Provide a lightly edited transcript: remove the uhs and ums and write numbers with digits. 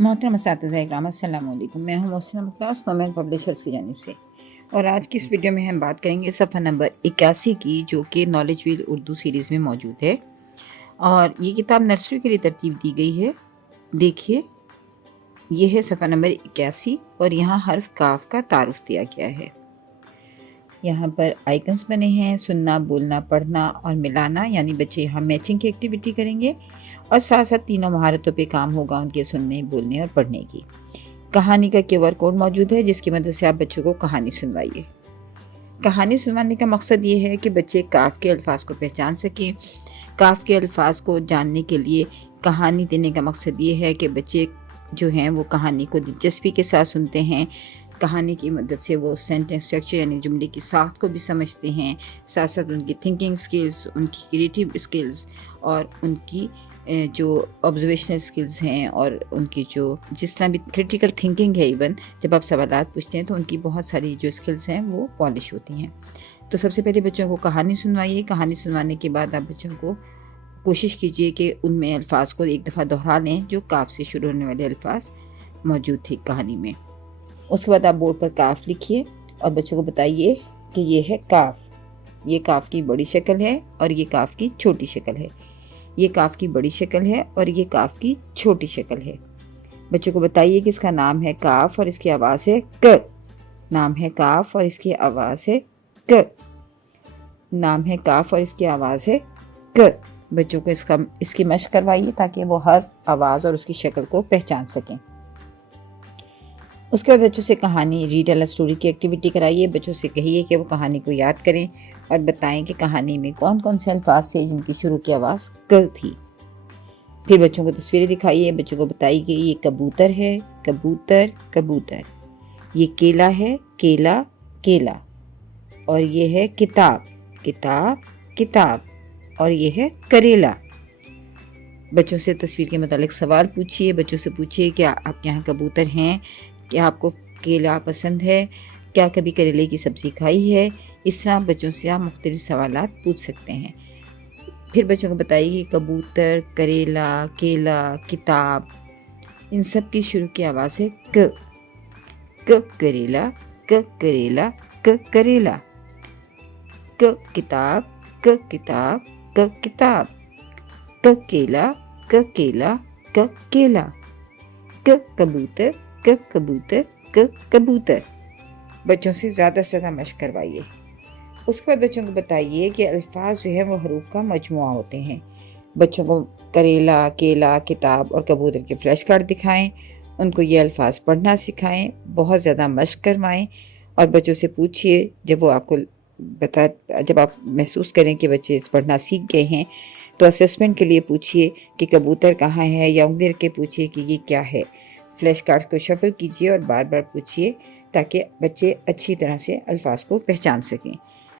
मोहतरम असातिज़ा इकराम, अस्सलाम वालेकुम। मैं हूँ मोहसिना मुख्तार, स्नोमैन पब्लिशर्स की जानिब से। और आज की इस वीडियो में हम बात करेंगे सफ़ा नंबर 81 की, जो कि नॉलेज व्हील उर्दू सीरीज़ में मौजूद है। और ये किताब नर्सरी के लिए तरतीब दी गई है। देखिए, ये है सफ़ा नंबर 81 और यहाँ हर्फ काफ का तारुफ दिया गया है। यहाँ पर आइकन्स बने हैं, सुनना, बोलना, पढ़ना और मिलाना, यानी बच्चे यहाँ मैचिंग की एक्टिविटी करेंगे और साथ साथ तीनों महारतों पे काम होगा उनके सुनने, बोलने और पढ़ने की। कहानी का QR कोड मौजूद है, जिसकी मदद से आप बच्चों को कहानी सुनवाइए। कहानी सुनवाने का मकसद ये है कि बच्चे काफ के अल्फाज को पहचान सकें। काफ के अल्फाज को जानने के लिए कहानी देने का मकसद ये है कि बच्चे जो हैं वो कहानी को दिलचस्पी के साथ सुनते हैं। कहानी की मदद से वो सेंटेंस स्ट्रक्चर यानी जुमले की साख्त को भी समझते हैं। साथ साथ उनकी थिंकिंग स्किल्स, उनकी क्रिएटिव स्किल्स और उनकी जो ऑब्जर्वेशनल स्किल्स हैं और उनकी जो जिस तरह भी क्रिटिकल थिंकिंग है, इवन जब आप सवालात पूछते हैं तो उनकी बहुत सारी जो स्किल्स हैं वो पॉलिश होती हैं। तो सबसे पहले बच्चों को कहानी सुनवाइए। कहानी सुनवाने के बाद आप बच्चों को कोशिश कीजिए कि उनमें अल्फाज को एक दफ़ा दोहरा लें जो काफ से शुरू होने वाले अल्फाज मौजूद थे कहानी में। उसके बाद आप बोर्ड पर काफ लिखिए और बच्चों को बताइए कि ये है काफ, ये काफ की बड़ी शक्ल है और ये काफ की छोटी शक्ल है। ये काफ की बड़ी शक्ल है और ये काफ की छोटी शक्ल है। बच्चों को बताइए कि इसका नाम है काफ और इसकी आवाज़ है क। नाम है काफ और इसकी आवाज़ है क। नाम है काफ और इसकी आवाज़ है क। बच्चों को इसकी मशक करवाइए ताकि वो हर आवाज़ और उसकी शक्ल को पहचान सकें। उसके बाद बच्चों से कहानी रीड अ स्टोरी की एक्टिविटी कराइए। बच्चों से कहिए कि वो कहानी को याद करें और बताएं कि कहानी में कौन कौन से अल्फाज थे जिनकी शुरू की आवाज़ क थी। फिर बच्चों को तस्वीरें दिखाइए। बच्चों को बताइए कि ये कबूतर है, कबूतर कबूतर। ये केला है, केला केला। और ये है किताब, किताब किताब। और ये है करेला। बच्चों से तस्वीर के मुतालिक सवाल पूछिए। बच्चों से पूछिए कि आपके यहाँ कबूतर हैं, क्या आपको केला पसंद है, क्या कभी करेले की सब्ज़ी खाई है। इस तरह बच्चों से आप मुख्तलिफ सवालात पूछ सकते हैं। फिर बच्चों को बताइए कि कबूतर, करेला, केला, किताब, इन सब की शुरू की आवाज़ है क। क करेला, क करेला, क करेला। क किताब, क किताब, क किताब। क केला, क केला, क केला। क कबूतर, क कबूतर, क कबूतर। बच्चों से ज़्यादा से ज़्यादा मशक करवाइए। उसके बाद बच्चों को बताइए कि अल्फाज जो है वो हरूफ का मजमुआ होते हैं। बच्चों को करेला, केला, किताब और कबूतर के फ्लैश कार्ड दिखाएं। उनको ये अल्फाज पढ़ना सिखाएं, बहुत ज़्यादा मशक करवाएं और बच्चों से पूछिए जब आप महसूस करें कि बच्चे पढ़ना सीख गए हैं तो असेसमेंट के लिए पूछिए कि कबूतर कहाँ है, या उंगली के पूछिए कि ये क्या है। फ्लैश कार्ड को शफल कीजिए और बार बार पूछिए ताकि बच्चे अच्छी तरह से अल्फाज को पहचान सकें।